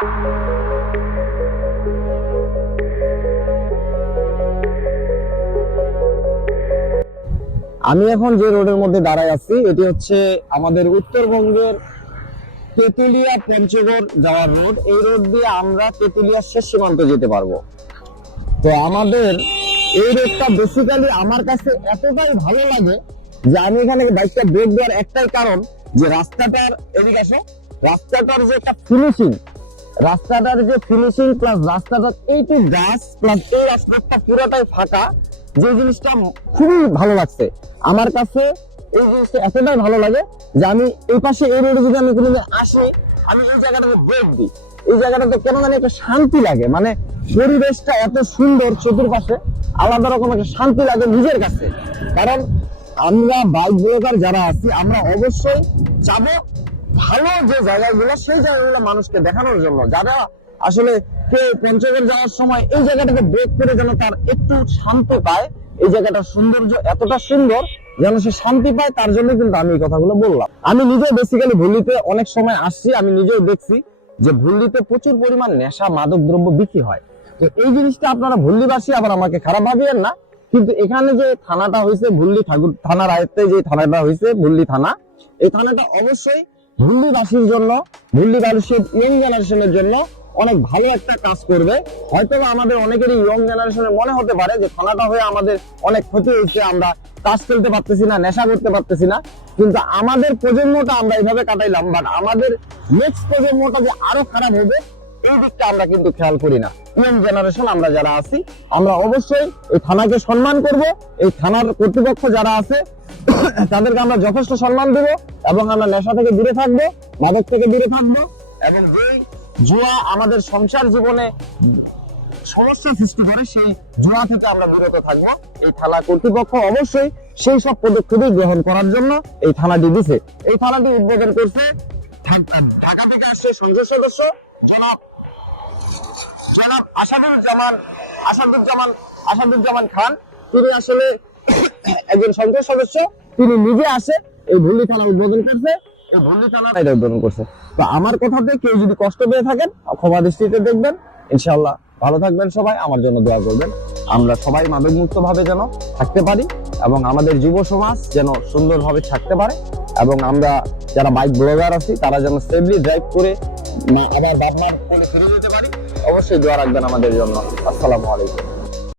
আমি এখন যে রোডের মধ্যে দাঁড়ায় আছি এটি হচ্ছে আমাদের উত্তরবঙ্গের তেতুলিয়া পঞ্চগড় যাওয়ার রোড। এই রোড দিয়ে আমরা তেতুলিয়ার শেষ সীমান্তে যেতে পারবো। তো আমাদের এই রোডটা বেসিক্যালি আমার কাছে এতটাই ভালো লাগে যে আমি এখানে বাইকটা ব্রেক দেওয়ার একটাই কারণ যে রাস্তাটার এদিকে আসো, রাস্তাটার যে একটা ফিনিশিং, রাস্তাটার যে ফিনিশিং প্লাস রাস্তাটার এইটু গাছ প্লাস এই রাস্তাটা পুরোটাই ফাঁকা, যে জিনিসটা খুবই ভালো লাগছে আমার কাছে। এই জিনিসটা এতটাই ভালো লাগে যে আমি এই পাশে এই রোডে যদি আমি কোনোদিন আসি, আমি এই জায়গাটাতে ব্রেক দিই, এই জায়গাটাতে কেন জানি একটা শান্তি লাগে, মানে পরিবেশটা এত সুন্দর, চতুর্পাশে আলাদা রকম একটা শান্তি লাগে নিজের কাছে। কারণ আমরা বাইক ব্লগার যারা আছি আমরা অবশ্যই চাবো ভালো যে জায়গাগুলো সেই জায়গাগুলো মানুষকে দেখানোর জন্য, যারা আসলে কেউ পঞ্চগড় যাওয়ার সময় এই জায়গাটাকে ব্রেক করে যেন তার একটু শান্তি পায়, এই জায়গাটার সৌন্দর্য এতটা সুন্দর যেন সে শান্তি পায়, তার জন্য কিন্তু আমি এই কথাগুলো বললাম। আমি নিজে বেসিক্যালি ভুল্লিতে অনেক সময় আসছি, আমি নিজেও দেখছি যে ভুল্লিতে প্রচুর পরিমাণ নেশা মাদক দ্রব্য বিক্রি হয়। তো এই জিনিসটা আপনারা ভুল্লিবাসী আবার আমাকে খারাপ ভাবিয়েন না, কিন্তু এখানে যে থানাটা হয়েছে ভুল্লি ঠাকুর থানার আয়ত্তে যে থানাটা হয়েছে ভুল্লি থানা, এই থানাটা অবশ্যই ভুল্লিবাসীর জন্য, ভুল্লিবাসীর ইয়ং জেনারেশনের জন্য অনেক ভালো একটা কাজ করবে। হয়তো আমাদের অনেকেরই ইয়ং জেনারেশনের মনে হতে পারে যে থানাটা হয়ে আমাদের অনেক ক্ষতি হয়েছে, আমরা তাস খেলতে পারতেছি না, নেশা করতে পারতেছি না, কিন্তু আমাদের প্রজন্মটা আমরা এইভাবে কাটাইলাম, বাট আমাদের নেক্সট প্রজন্মটা যে আরো খারাপ হবে এই দিকটা আমরা কিন্তু খেয়াল করি না। ইয়ং জেনারেশন আমরা যারা আছি আমরা অবশ্যই এই থানাকে সম্মান করব, এই থানার কর্তৃপক্ষ যারা আছে তাদেরকে আমরা যথেষ্ট সম্মান দেব, এবং আমরা নেশা থেকে দূরে থাকবো, মাদক থেকে দূরে থাকবো, এবং যেই জুয়া আমাদের সংসার জীবনে সমস্যা সৃষ্টি করে সেই জুয়া থেকে আমরা বিরত থাকবো। এই থানা কর্তৃপক্ষ অবশ্যই সেই সব পদক্ষেপই গ্রহণ করার জন্য এই থানাটি দিছে। এই থানাটি উদ্বোধন করছে ঢাকা থেকে আসছে সংসদ সদস্য জনাব আসাদুজ্জামান খান। তিনি আসলে একজন সংসদ সদস্য, তিনি নিজে আসে এই ভুল্লি থানা উদ্বোধন করছে, এই ভুল্লি থানা উদ্বোধন করছে। তো আমার কথাতে কেউ যদি কষ্ট পেয়ে থাকেন ক্ষমা দৃষ্টিতে দেখবেন। ইনশাআল্লাহ ভালো থাকবেন সবাই, আমার জন্য দোয়া করবেন। আমরা সবাই মাদক মুক্ত ভাবে যেন থাকতে পারি এবং আমাদের যুব সমাজ যেন সুন্দরভাবে থাকতে পারে, এবং আমরা যারা বাইক ব্লগার আছি তারা যেন সেফলি ড্রাইভ করে আবার বাপ মার কোলে ফিরে যেতে পারি। অবশ্যই দোয়া রাখবেন আমাদের জন্য। আসসালামু আলাইকুম।